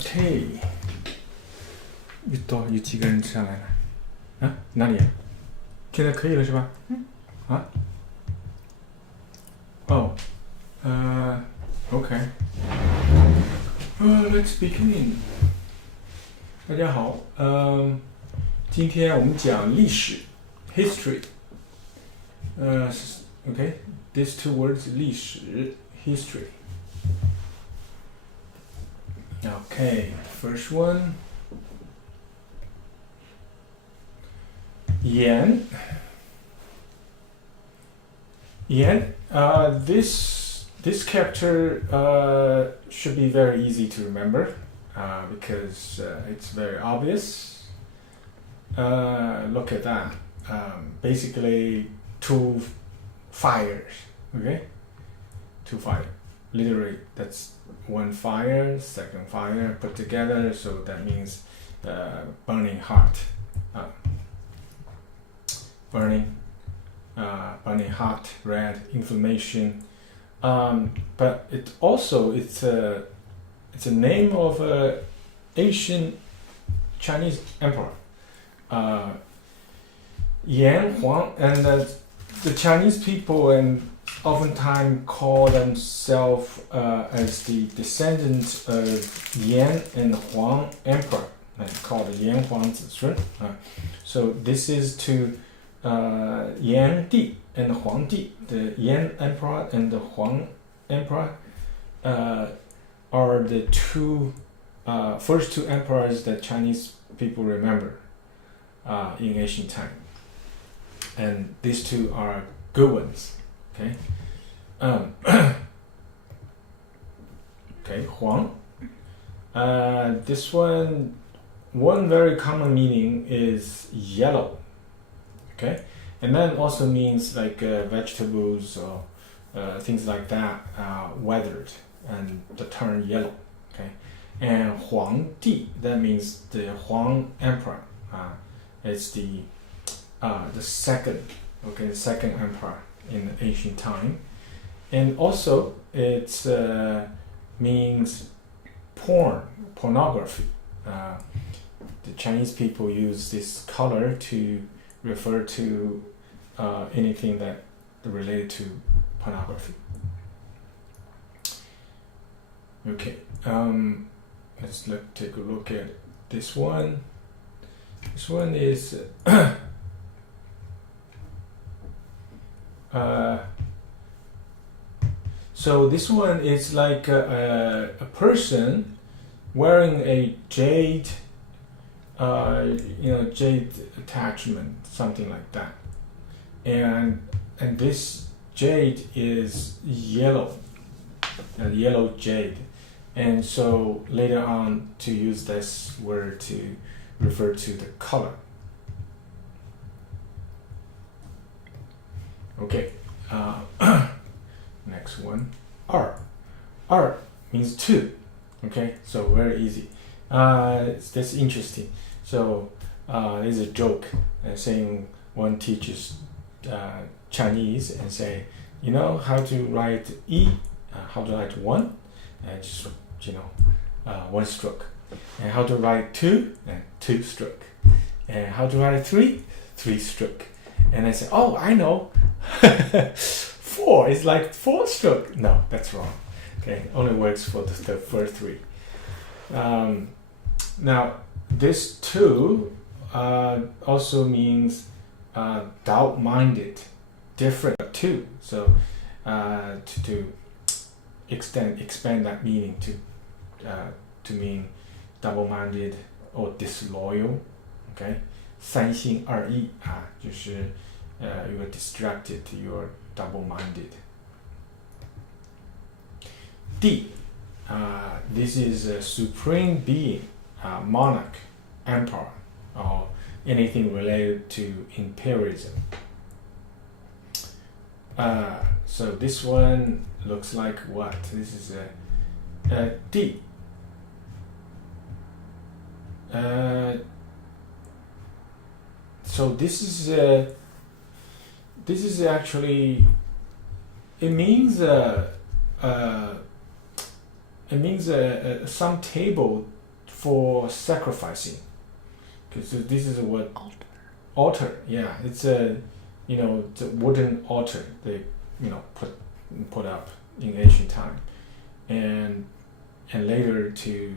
OK，有几个人上来了？啊，哪里啊？现在可以了是吧？啊？哦，OK，let's begin。大家好，今天我们讲历史 history。OK，these two words 历史 history。Okay, first one. Yan. This character should be very easy to remember because it's very obvious. Look at that. Basically, two fires. Okay, two fires. Literally, that's one fire, second fire put together, so that means burning hot. Burning hot, red, inflammation. But it's a name of an ancient Chinese emperor. Yan Huang, and the Chinese people and oftentimes call themselves as the descendants of Yan and Huang emperor, called Yan Huang Zizun. So this is to Yan Di and Huang Di. The Yan emperor and the Huang emperor are the first two emperors that Chinese people remember in ancient time, and these two are good ones. Okay. Okay, Huang. This one very common meaning is yellow. Okay, and then also means like vegetables or things like that, weathered and the turn yellow. Okay, and Huang Di, that means the Huang emperor. It's the second emperor in ancient time, and also it means pornography. The Chinese people use this color to refer to anything that related to pornography. Okay, let's take a look at this one. This one is so this one is like a person wearing a jade, jade attachment, something like that, and this jade is yellow jade, and so later on to use this word to refer to the color. Okay, next one, R means two. Okay, so very easy. That's interesting. So there's a joke saying one teaches Chinese and say, you know how to write E, how to write one, and just one stroke, and how to write two, and two stroke, and how to write three stroke, and I say, oh, I know. Four is like four stroke. No, that's wrong. Okay, only works for the first three. Now this two also means doubt-minded, different too. So to expand that meaning to mean double-minded or disloyal. Okay, 三心二意就是 you are distracted, you are double-minded. D, this is a supreme being, monarch, emperor, or anything related to imperialism. So this one looks like what? This is a D. So this is actually, it means some table for sacrificing. Okay, so this is what altar. Yeah, it's a it's a wooden altar they put up in ancient time, and later to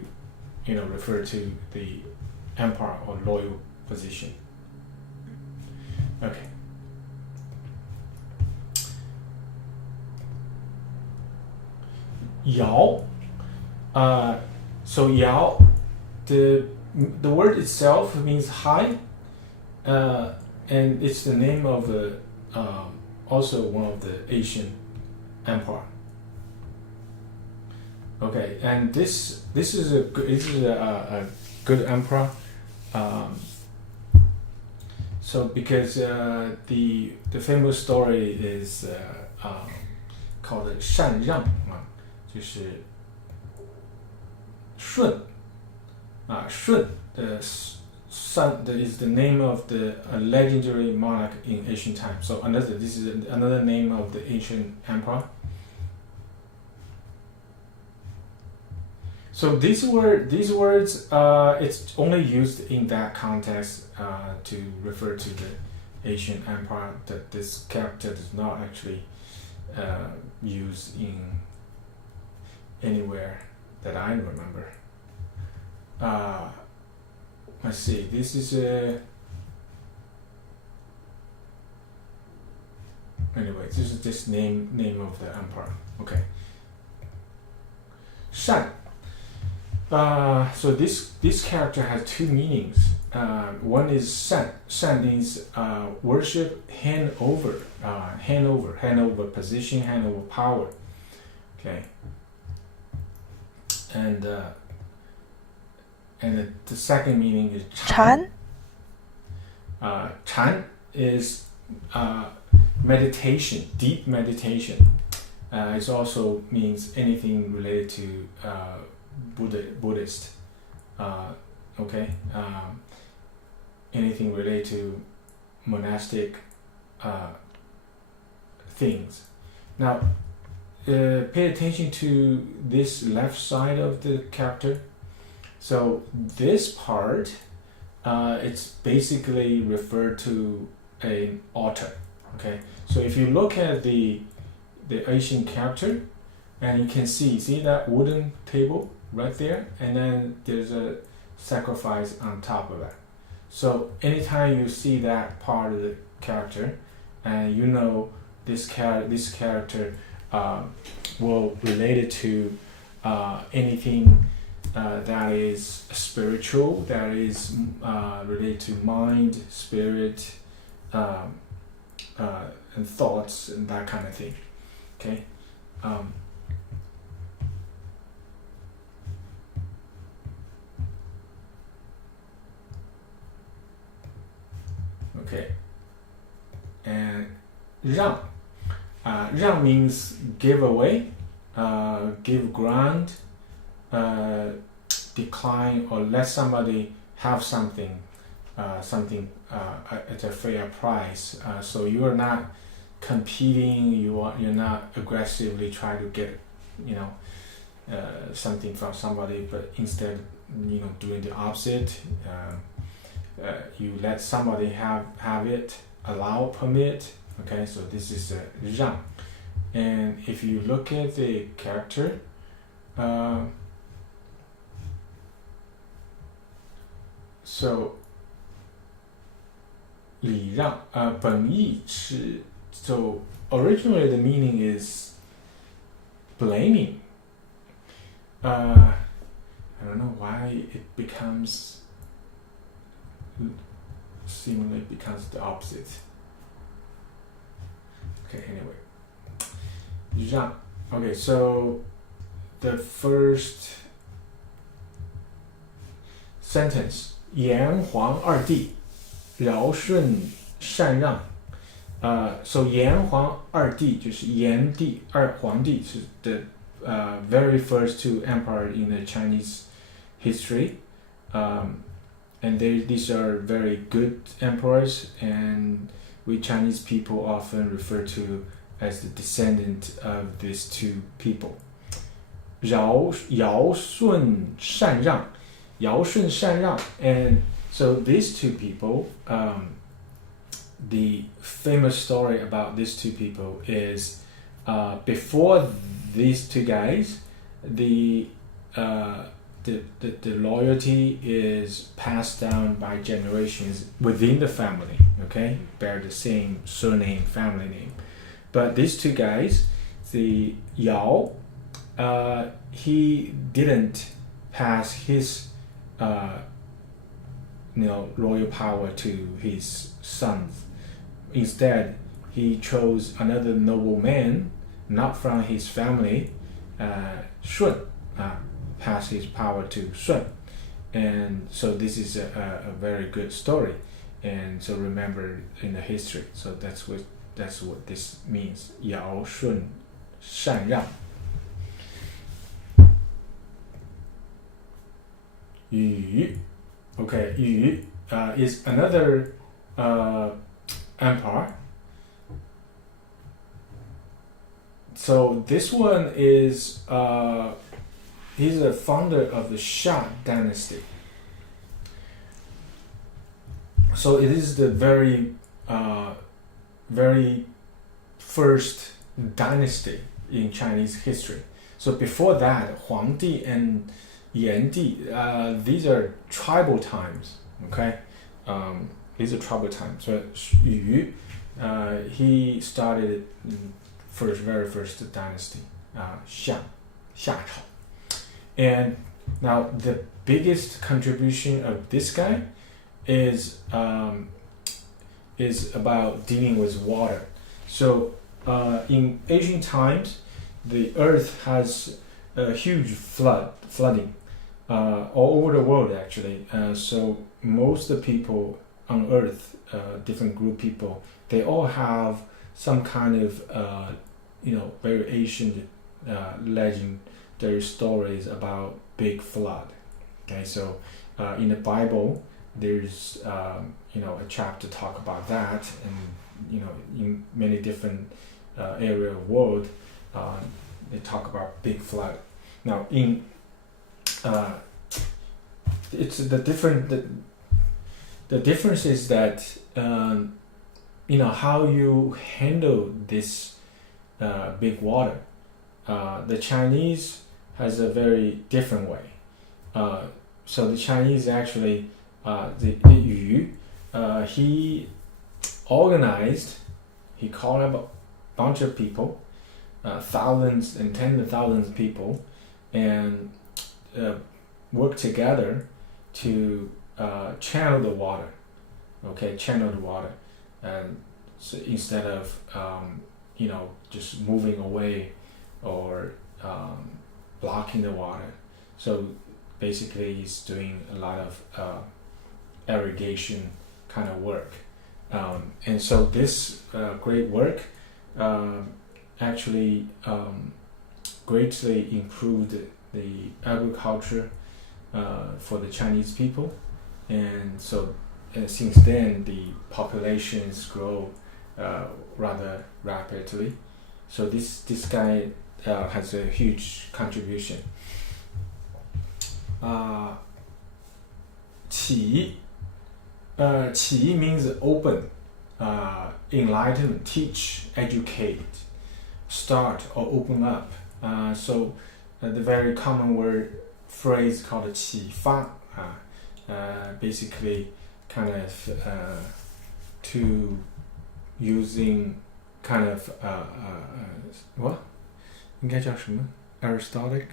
refer to the empire or loyal position. Okay. Yao. So Yao, the word itself means high, and it's the name of also one of the Asian empire. Okay, and this is a good emperor. So because the famous story is called 禅让啊，就是舜舜the son that is the name of the legendary monarch in ancient times. So this is another name of the ancient emperor. So these words, it's only used in that context to refer to the Asian empire. That this character does not actually used in anywhere that I remember. Let's see. This is anyway. This is just name of the emperor. Okay. 善. So this character has two meanings. One is 善. 善 means worship, hand over position, hand over power. Okay. And the second meaning is 禅. 禅 is meditation, deep meditation. It also means anything related to Buddhist. Okay. Anything related to monastic things. Now, pay attention to this left side of the character. So this part, it's basically referred to an altar. Okay. So if you look at the Asian character, and you can see that wooden table right there, and then there's a sacrifice on top of that. So anytime you see that part of the character, and this character will relate it to anything that is spiritual, that is related to mind, spirit, and thoughts, and that kind of thing. Okay. Okay. And 让. 让 means give away, give ground, decline, or let somebody have something at a fair price. So you are not competing, you're not aggressively trying to get something from somebody, but instead doing the opposite. You let somebody have it, allow, permit. Okay, so this is 让. And if you look at the character, so 礼让, 本意是, so originally the meaning is blaming. I don't know why it seemingly becomes the opposite. Okay, anyway. 让. Okay, so the first sentence, 炎黄二帝尧舜禅让. So 炎黄二帝就是炎帝二皇帝 是 the very first two emperors in the Chinese history. And these are very good emperors, and we Chinese people often refer to as the descendant of these two people. 尧舜禅让.尧舜禅让. And so these two people, the famous story about these two people is before these two guys, the loyalty is passed down by generations within the family, okay? Bear the same surname, family name. But these two guys, the Yao, he didn't pass his royal power to his sons. Instead, he chose another noble man, not from his family, Shun, pass his power to Sun. And so this is a very good story, and so remember in the history. So that's what this means. 尧舜禅让. 禹, okay, Yu is another empire. So this one is he's a founder of the Xia dynasty. So it is the very first dynasty in Chinese history. So before that, Huangdi and Yandi, these are tribal times. Okay, these are tribal times. So Yu, he started very first dynasty, Xia Chao. And now the biggest contribution of this guy is about dealing with water. So in ancient times, the earth has a huge flooding all over the world actually. So most of the people on earth, different group people, they all have some kind of very ancient legendary stories about big flood. Okay, so in the Bible, there's a chapter talk about that, and in many different area of the world, they talk about big flood. Now in it's the difference is that how you handle this big water. The Chinese has a very different way. So the Chinese actually, the Yu, he organized, he called up a bunch of people, thousands and tens of thousands of people, and work together to channel the water. Okay, channel the water, and so instead of just moving away or blocking the water. So basically he's doing a lot of irrigation kind of work. And so this great work actually greatly improved the agriculture for the Chinese people. And so since then the populations grow rather rapidly. So this guy has a huge contribution. Qi means open, enlighten, teach, educate, start or open up. So the very common phrase called 启发, basically kind of to using kind of what? 应该叫什么? Aristotic,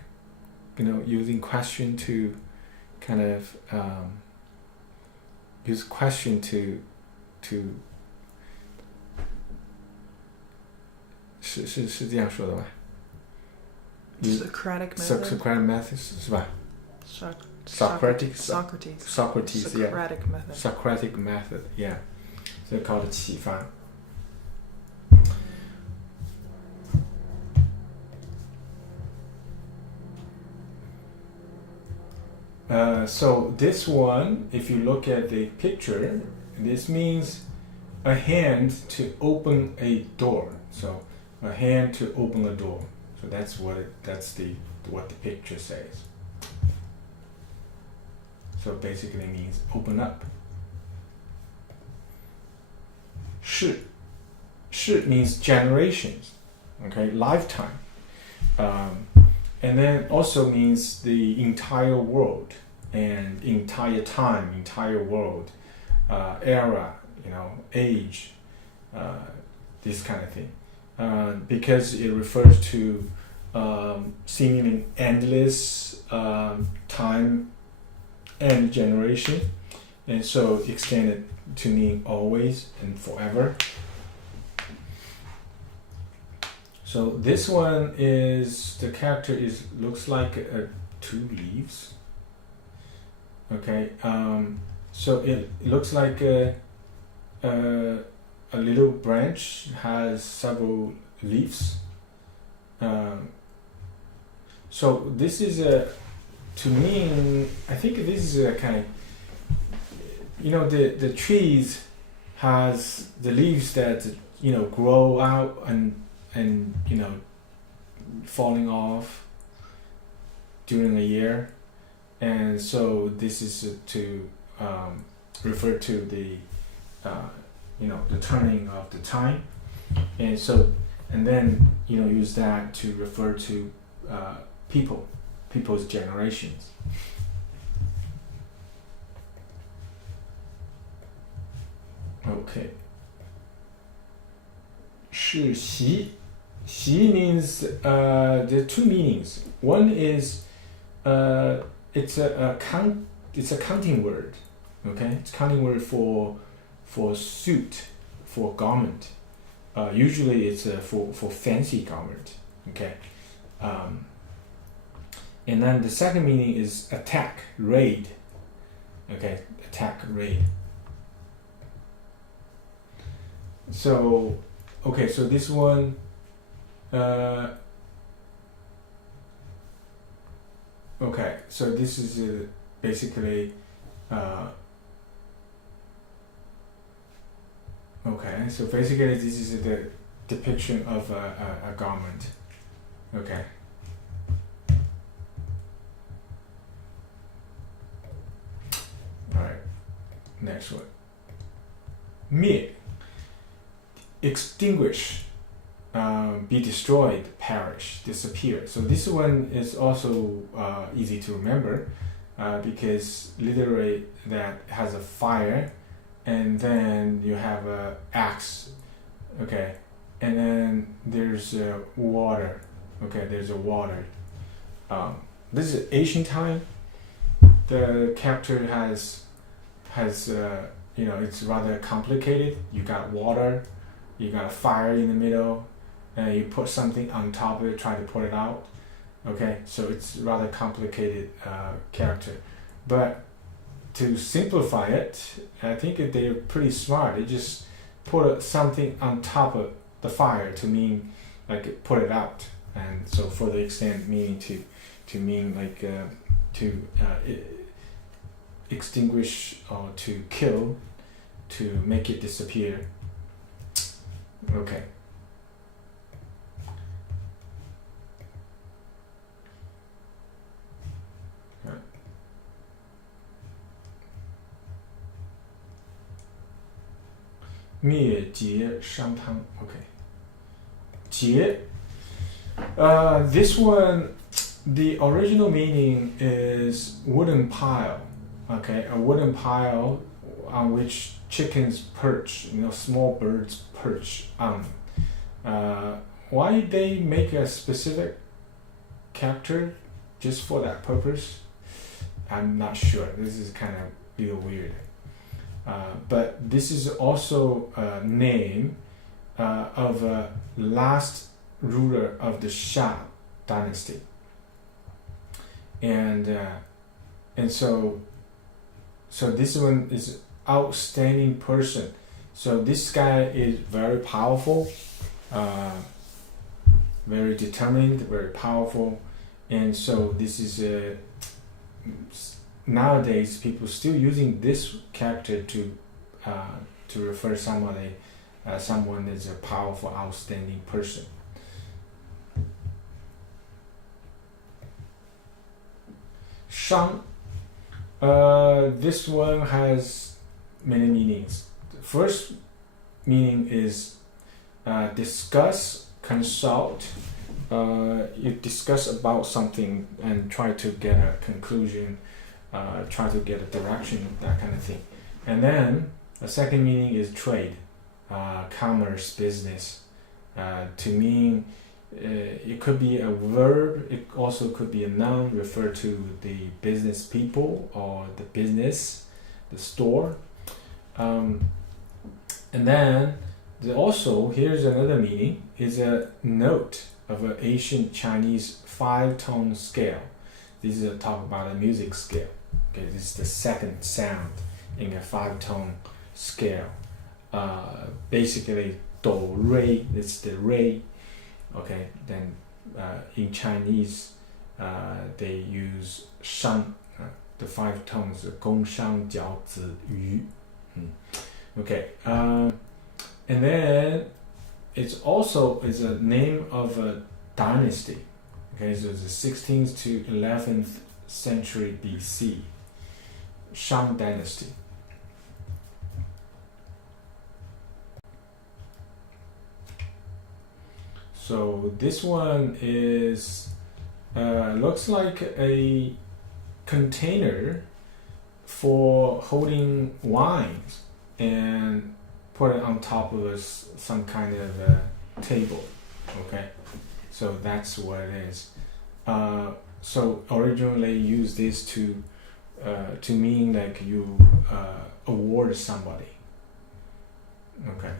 using question to kind of use question to 是这样说的吧? Socratic method. Socratic method 是吧? Socratic method. Socratic method, yeah. So called 启发. So this one, if you look at the picture, this means a hand to open a door. So a hand to open a door. So that's what the picture says. So basically means open up. 世 means generations, okay, lifetime. And then also means the entire world and entire time, entire world, era, age, this kind of thing. Because it refers to seemingly endless time and generation, and so extended to mean always and forever. So this one is, the character looks like two leaves. Okay, so it looks like a little branch has several leaves. So this is to me, I think this is a kind of, the trees has the leaves that grow out and falling off during a year, and so this is to refer to the the turning of the time, and then use that to refer to people's generations. Okay. 世袭 means there are two meanings. One is it's a counting word. Okay, it's a counting word for suit, for garment. Usually it's for fancy garment. Okay. And then the second meaning is attack, raid. Okay, attack, raid. So, okay, so this one, okay, so this is basically, okay, so basically this is the depiction of a garment. Okay. All right, next one. 灭 extinguish, be destroyed, perish, disappear. So this one is also easy to remember because literally that has a fire, and then you have a axe, okay, and then there's water, okay, there's a water. This is Asian time. The character has it's rather complicated. You got water, you got a fire in the middle, and you put something on top of it, try to put it out. Okay, so it's rather complicated character. But to simplify it, I think they're pretty smart. They just put something on top of the fire to mean like put it out, and so for the extent meaning to mean like to extinguish or to kill, to make it disappear. Okay. Right. 灭节商汤. Okay. 节. This one, the original meaning is wooden pile. Okay, a wooden pile on which chickens perch, small birds perch on. Why they make a specific character just for that purpose? I'm not sure. This is kind of real weird. But this is also a name of a last ruler of the Xia dynasty. And so this one is outstanding person. So this guy is very powerful, very determined, very powerful, and so this is nowadays people still using this character to refer someone as a powerful, outstanding person. 商 This one has many meanings. The first meaning is discuss, consult. You discuss about something and try to get a conclusion, try to get a direction, that kind of thing. And then the second meaning is trade, commerce, business. To mean it could be a verb, it also could be a noun, refer to the business people or the business, the store. And then also, here's another meaning, is a note of an ancient Chinese 5-tone scale. This is a talk about a music scale. Okay, this is the second sound in a 5-tone scale. Basically, do, re, it's the re. Okay, then in Chinese, they use shang, the 5 tones, gong, shang, jiao, zi, yu. Okay, and then it's also is a name of a dynasty. Okay, so it's the 16th to 11th century BC, Shang dynasty. So this one is looks like a container for holding wines and put it on top of some kind of table. Okay, so that's what it is. So originally used this to mean like you award somebody. Okay.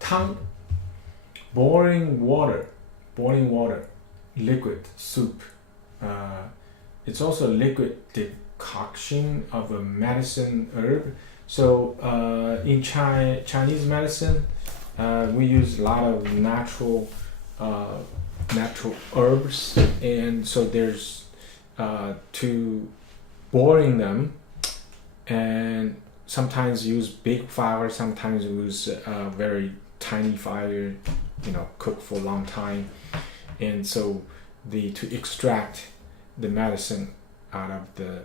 Tang, boiling water, liquid soup. It's also a liquid decoction of a medicine herb. So in Chinese medicine, we use a lot of natural herbs, and so there's to boiling them, and sometimes use big fire, sometimes use very tiny fire, cook for a long time, and so to extract the medicine out of the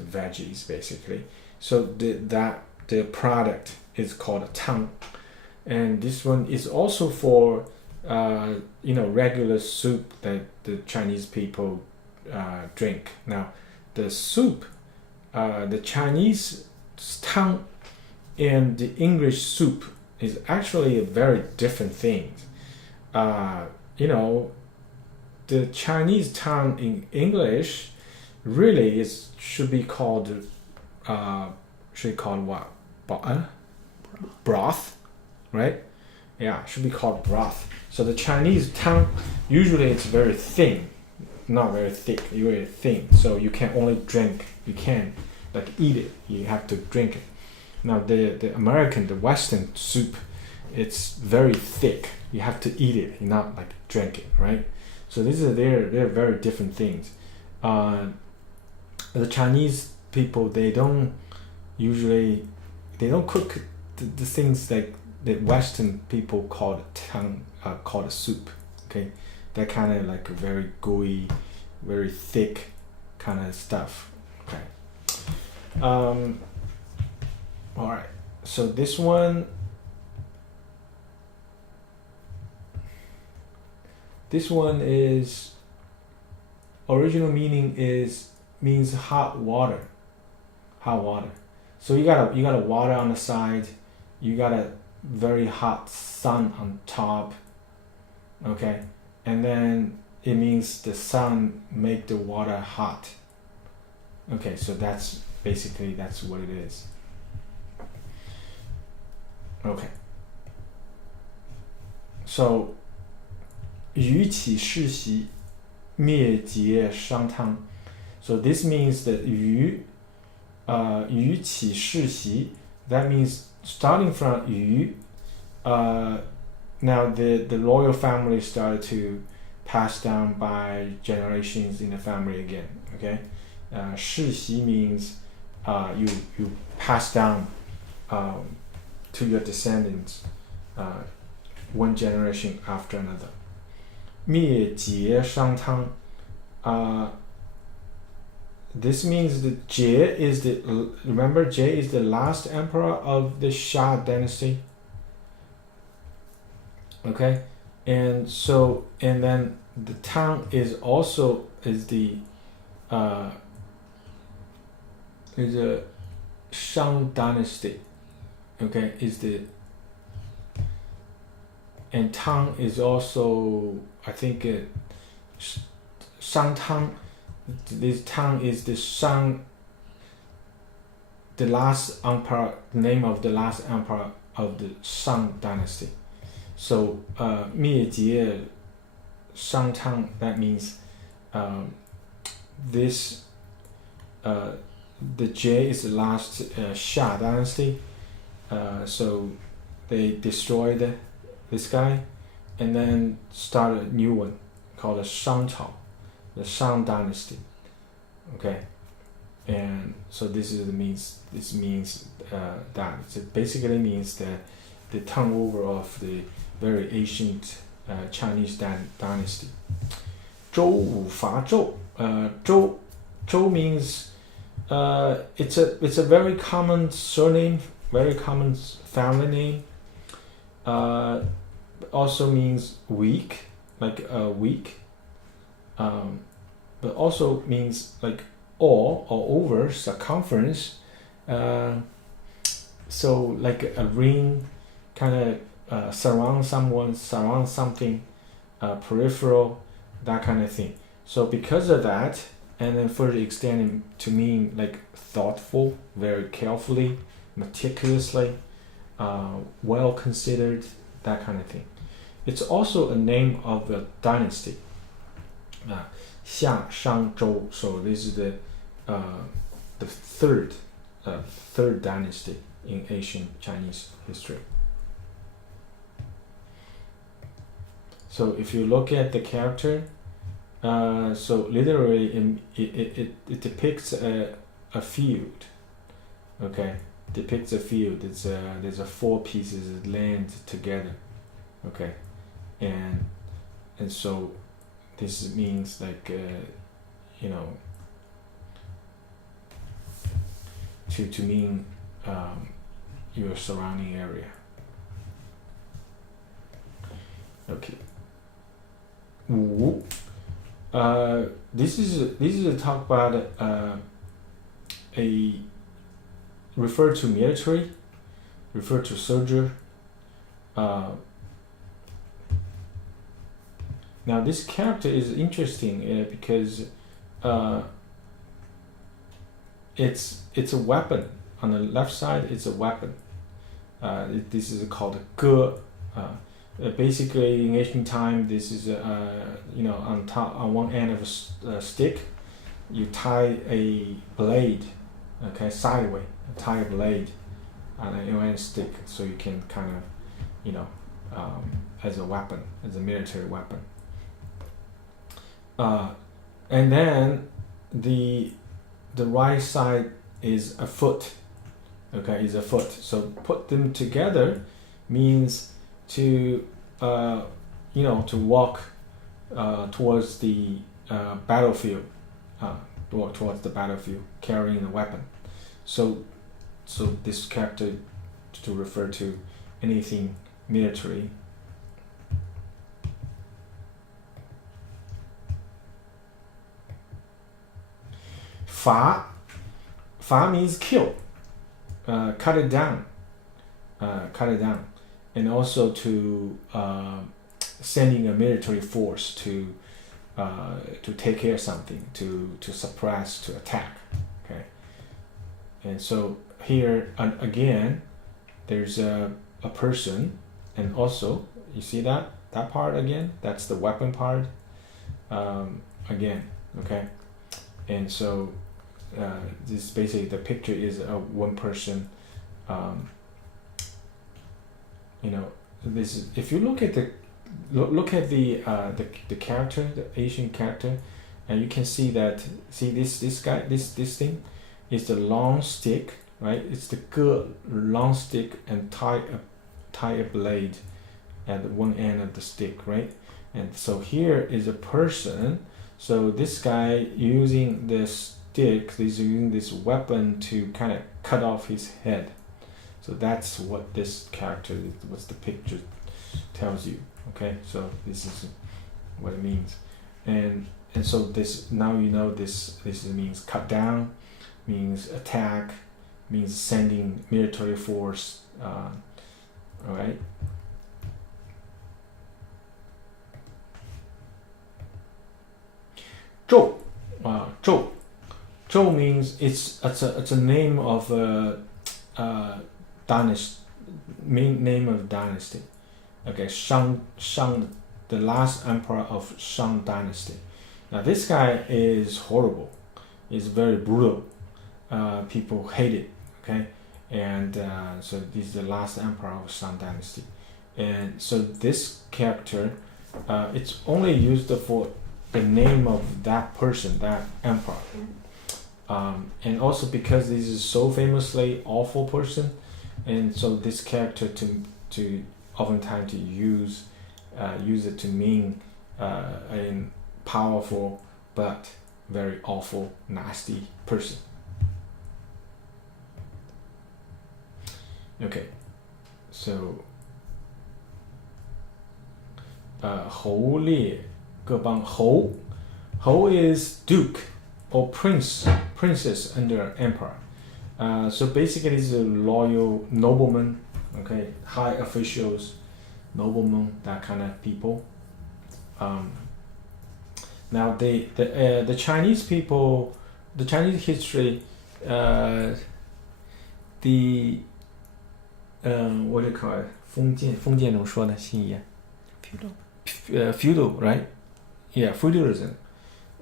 veggies, basically. So the product is called a tang, and this one is also for regular soup that the Chinese people drink. Now the soup, the Chinese tang and the English soup is actually a very different thing. The Chinese tang in English really should be called what? Broth, right? Yeah, should be called broth. So the Chinese tang usually it's very thin, not very thick, very thin. So you can only drink. You can't like eat it. You have to drink it. Now the American, the Western soup, it's very thick. You have to eat it, not like drink it, right? So they're very different things. The Chinese people, they don't cook the things like the Western people call tang, called soup. Okay, that kind of like a very gooey, very thick kind of stuff. Okay. All right. So this one is original meaning means hot water. So you got a water on the side, you got a very hot sun on top. Okay, and then it means the sun make the water hot. Okay, so that's what it is. Okay. So 予起世袭，灭结商汤. So this means that 予起世袭, that means starting from 予, now the royal family started to pass down by generations in the family again. Okay, 世袭 means you pass down to your descendants one generation after another. 灭节商汤. This means that Jie is remember Jie is the last emperor of the Xia dynasty. Okay, and then the Tang is a Shang dynasty. Okay, and Tang is also, I think, Shang Tang. This Tang is the last emperor, name of the last emperor of the Shang dynasty. So 灭节商汤, that means the Jie is the last Xia dynasty. So they destroyed this guy and then started a new one called the Shangchao, the Shang dynasty. Okay, and so this means that it basically means that the turnover of the very ancient Chinese dynasty. 周武伐纣. Zhou means it's a very common surname, very common family name. Also means weak, like weak. But also means like all or over, circumference. So like a ring, kind of surround something, peripheral, that kind of thing. So because of that, and then further extending to mean like thoughtful, very carefully, meticulously, well considered, that kind of thing. It's also a name of a dynasty. Xia, Shang, Zhou. So this is the third dynasty in ancient Chinese history. So if you look at the character, so literally it depicts a field. Okay, depicts a field. There's a 4 pieces of land together. Okay, and so this means like to mean your surrounding area. Okay. 武. This is a talk about refer to military, refer to soldier. Now this character is interesting because it's a weapon. On the left side, it's a weapon. This is called ge. Basically, in ancient time, this is on one end of a stick, you tie a blade, okay, sideways, tie a blade on an end stick, so you can kind of, as a weapon, as a military weapon. And then the right side is a foot, okay, is a foot. So put them together means to to walk towards the battlefield, carrying a weapon. So this character to refer to anything military. Fa means kill, cut it down. And also to sending a military force to take care of something, to suppress, to attack. Okay, and so here again, there's a person, and also you see that part again. That's the weapon part. Again, okay, and so this basically the picture is one person. This is, if you look at the character, the Asian character, and you can see that this guy, this thing is the long stick, right? It's the good long stick and tie a blade at one end of the stick, right? And so here is a person. So this guy using this stick, he's using this weapon to kind of cut off his head. So that's what this character, what the picture tells you. Okay, so this is what it means. And so this, now you know this means cut down, means attack, means sending military force. All right. Zhou, Zhou means it's a name of a dynasty, name of dynasty. Okay, Shang, the last emperor of Shang dynasty. Now this guy is horrible. He's very brutal. People hate it. Okay, and so this is the last emperor of Shang dynasty. And so this character, it's only used for the name of that person, that emperor. And also because this is so famously awful person, and so this character to oftentimes to use it to mean a powerful but very awful, nasty person. Okay, so 侯烈各邦侯 is duke or princess under emperor. So basically it's a loyal nobleman, okay, high officials, noblemen, that kind of people. Now the Chinese people, the Chinese history, what do you call it? 封建怎么说呢？新义 feudal, right? Yeah, feudalism.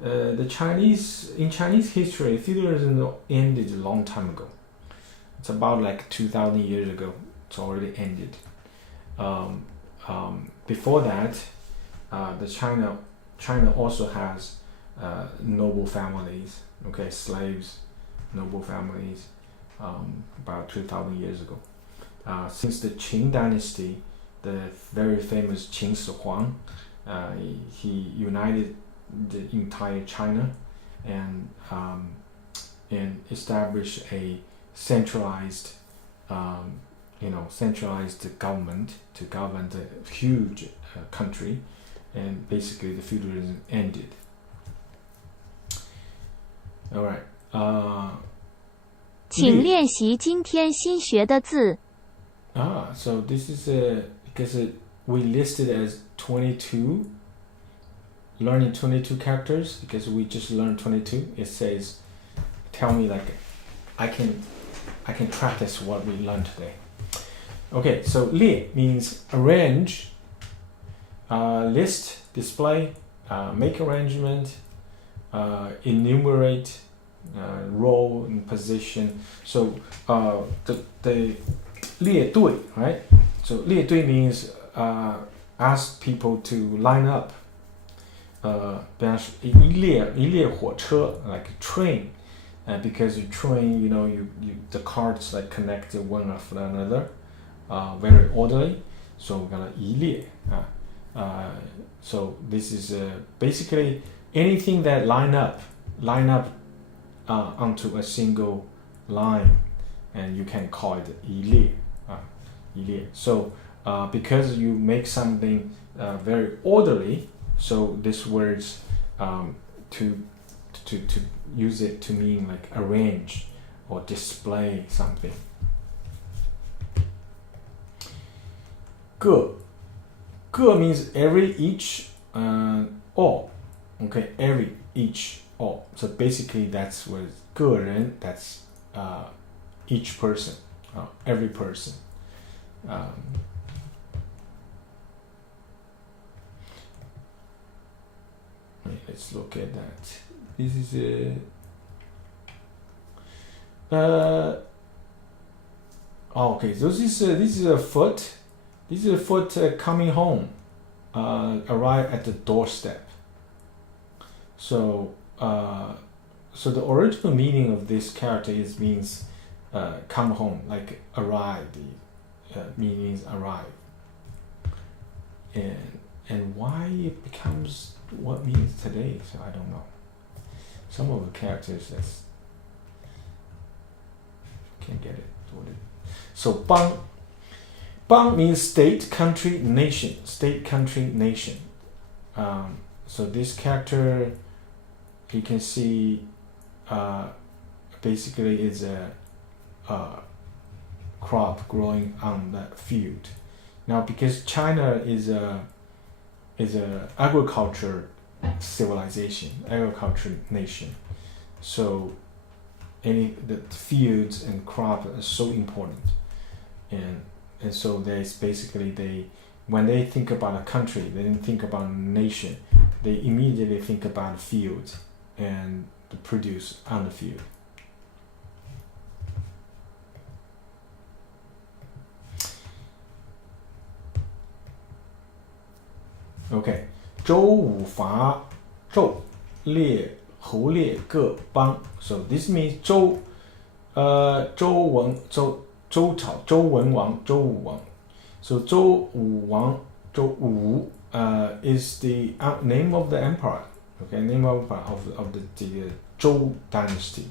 In Chinese history, feudalism ended a long time ago. It's about like 2,000 years ago. It's already ended. Before that, the China also has noble families. Okay, slaves, noble families. About 2,000 years ago. Since the Qing dynasty, the very famous Qin Shi Huang, he united the entire China and established a centralized government to govern the huge country, and basically the feudalism ended. All right. 请练习今天新学的字。So this is because we listed as 22, learning 22 characters, because we just learned 22. It says, tell me like I can practice what we learned today. Okay, so 列 means arrange, list, display, make arrangement, enumerate, role and position. So the 列队, right? So 列队 means ask people to line up. 比方说一列火车 like train, because you train, you the cards like connected one after another, very orderly. So we're gonna 一列. So this is basically anything that line up onto a single line, and you can call it 一列. So because you make something very orderly, so this words to use it to mean like arrange or display something. 各 means every, each, all. Okay, every, each, all. So basically that's what 个人, that's each person, every person. Let's look at that. This is okay. So this is a foot. This is a foot coming home. Arrive at the doorstep. So so the original meaning of this character means come home, like arrive. The meanings arrive. and why it becomes what means today, so I don't know. Some of the characters that's can't get it. So bang means state, country, nation. State, country, nation. So this character, you can see, basically is a crop growing on that field. Now, because China is a agriculture civilization, agriculture nation, so the fields and crop are so important, and so there's basically when they think about a country, they didn't think about a nation, they immediately think about fields and the produce on the field. Okay, 周武伐纣列侯列各邦. So this means 周文王周武王. So 周武王周武 is the name of the empire. Okay, name of the Zhou dynasty.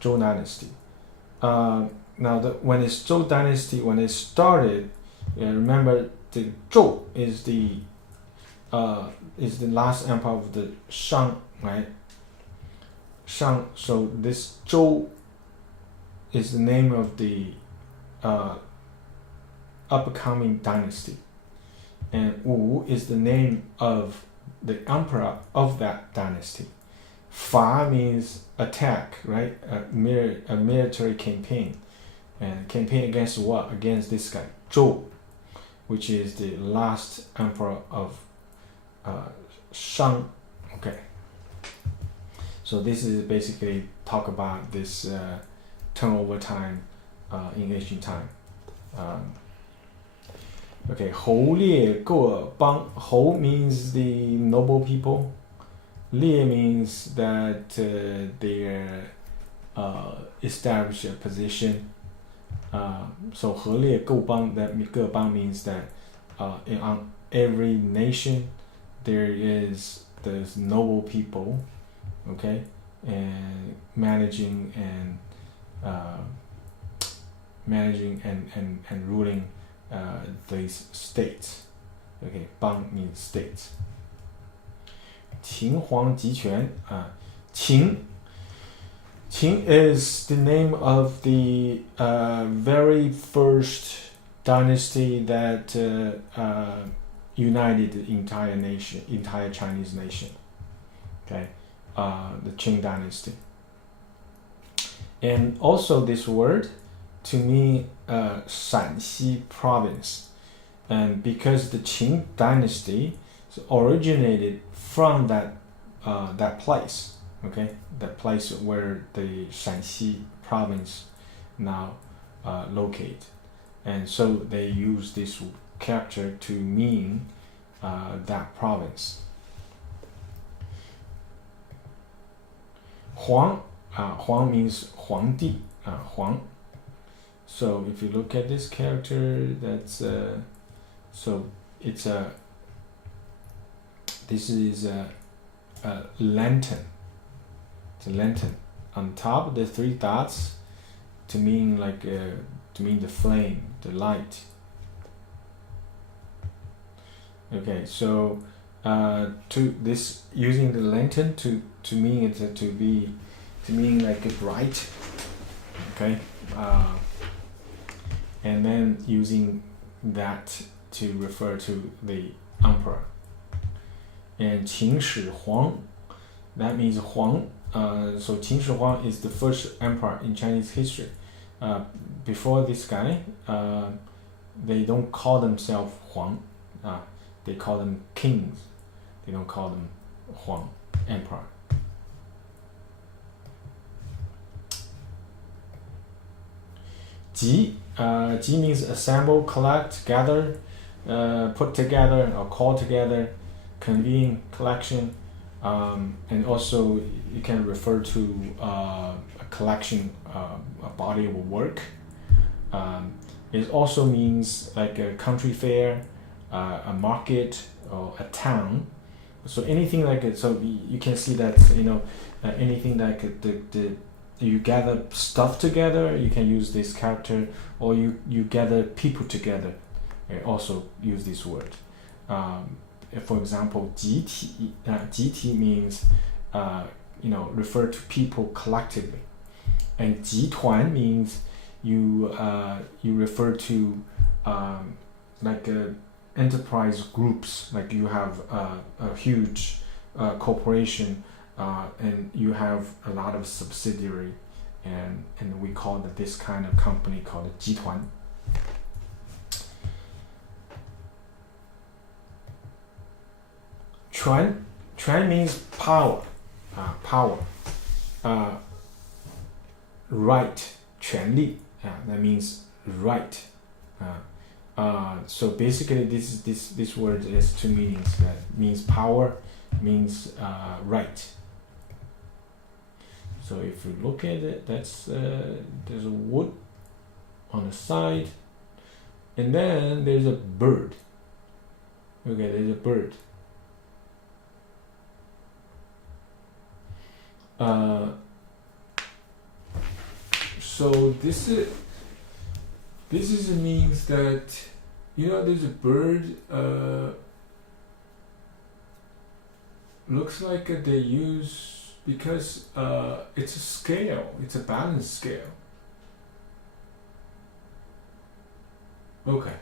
Zhou dynasty. Now when it's Zhou dynasty, when it started, remember the Zhou is the last empire of the Shang, right? Shang. So this Zhou is the name of the upcoming dynasty, and Wu is the name of the emperor of that dynasty. Fa means attack, right? A military campaign, and campaign against what? Against this guy Zhou, which is the last emperor of Shang. Okay, so this is basically talk about this turnover time in ancient time. Okay, 侯列各邦. Hou means the noble people. Lie means that they establish a position. So 和列各邦, that 各邦 means that on every nation there's noble people, okay, and managing and ruling these states. Okay, 邦 means states. 秦皇集权. Qin is the name of the very first dynasty that united the entire nation, entire Chinese nation. Okay, the Qing dynasty. And also this word to mean Shanxi province, and because the Qing dynasty originated from that place, okay, that place where the Shanxi province now locate, and so they use this character to mean that province. Huang, Huang means 皇帝, Huang. So if you look at this character, that's so it's this is a lantern. It's a lantern. On top, the three dots to mean the flame, the light. Okay, so to this, using the lantern to mean it to mean like a bright. Okay, and then using that to refer to the emperor. And Qin Shi Huang, that means Huang. So Qin Shi Huang is the first emperor in Chinese history. Before this guy, they don't call themselves Huang. They call them kings. They don't call them Huang, emperor. Ji, Ji means assemble, collect, gather, put together or call together, convene, collection, and also you can refer to a collection, a body of work. It also means like a country fair, a market or a town. So anything like it. So you can see that anything like the you gather stuff together. You can use this character, or you gather people together. Also use this word. For example, 集体. 集体 means refer to people collectively, and 集团 means you refer to like enterprise groups, like you have a huge corporation and you have a lot of subsidiary, and we call this kind of company called 集团. Quan means power, power. Right, 权利, that means right. So basically this word has two meanings. That means power, means right. So if you look at it, that's there's a wood on the side, and then there's a bird. Okay, there's a bird. So this means that there's a bird. Looks like they use, because it's a scale. It's a balance scale. Okay.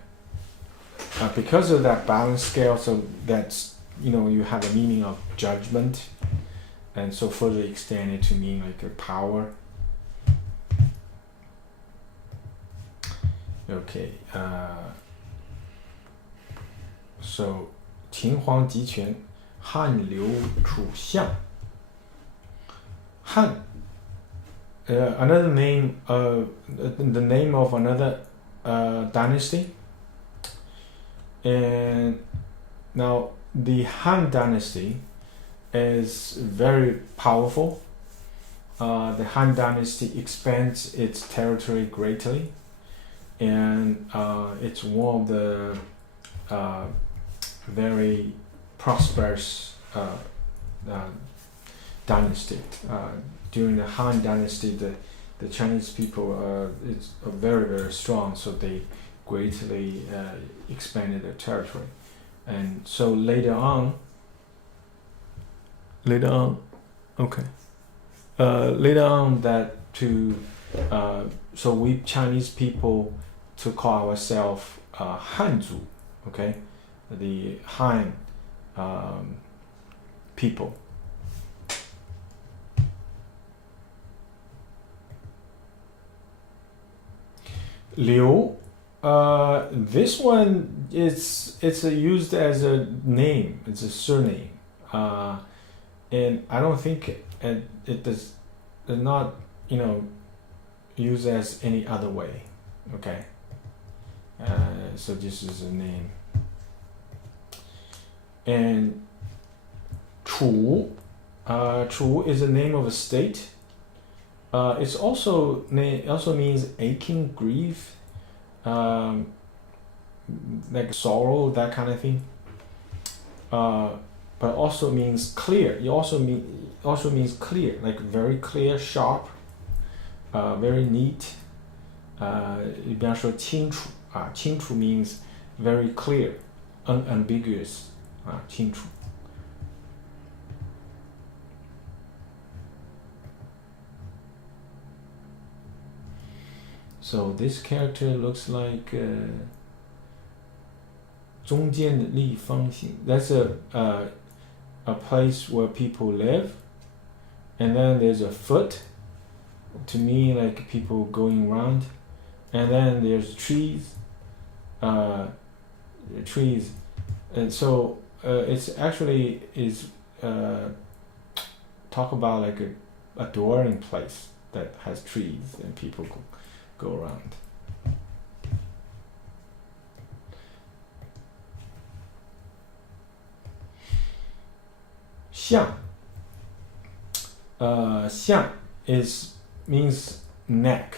Because of that balance scale, so that's you have a meaning of judgment, and so further extended to mean like a power. Okay. So 秦皇集权，汉刘楚项. Han, another name, the name of another dynasty. And now the Han dynasty is very powerful. The Han dynasty expands its territory greatly, and it's one of the very prosperous dynasty. During the Han dynasty, the Chinese people is very, very strong, so they greatly expanded their territory. And so later on, that so we Chinese people to call ourselves Hanzu, okay, the Han people. Liu, this one it's used as a name. It's a surname, and I don't think it does not used as any other way. Okay, so this is a name. And Chu, Chu is the name of a state. It's also means aching, grief, like sorrow, that kind of thing. But also means clear. It also means clear, like very clear, sharp, very neat. 比方说清楚啊，清楚 means very clear, unambiguous 啊，清楚。So this character looks like 中间的立方形. That's a place where people live, and then there's a foot. To me, like people going around, and then there's trees, and so it's actually is talk about like a dwelling place that has trees and people go around. Xiang. Xiang means neck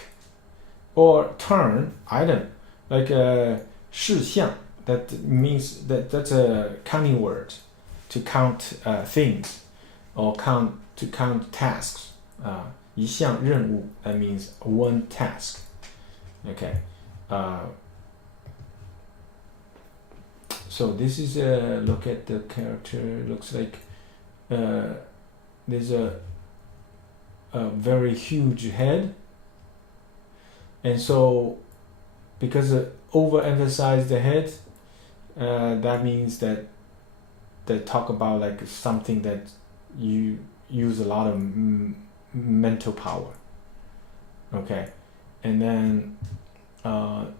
or turn item, like 事项 that means that's a counting word to count things or to count tasks. 一项任务 that means one task. Okay. So this is a look at the character. Looks like there's a very huge head, and so because overemphasize the head, that means that they talk about like something that you use a lot of mental power. Okay, and then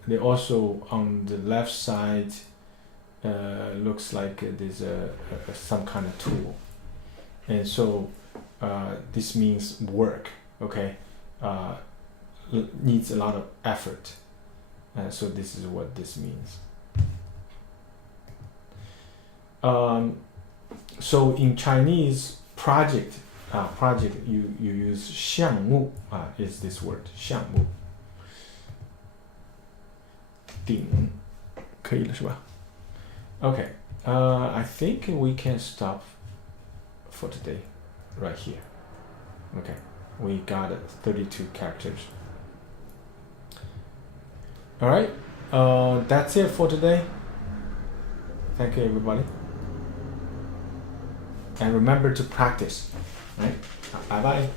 they also on the left side looks like there's some kind of tool, and so this means work. Okay, needs a lot of effort. So this is what this means. So in Chinese, project you use 项目 is this word 项目顶可以了是吧 Okay, I think we can stop for today right here. Okay, we got 32 characters. Alright, that's it for today. Thank you, everybody. And remember to practice. Right? Bye bye.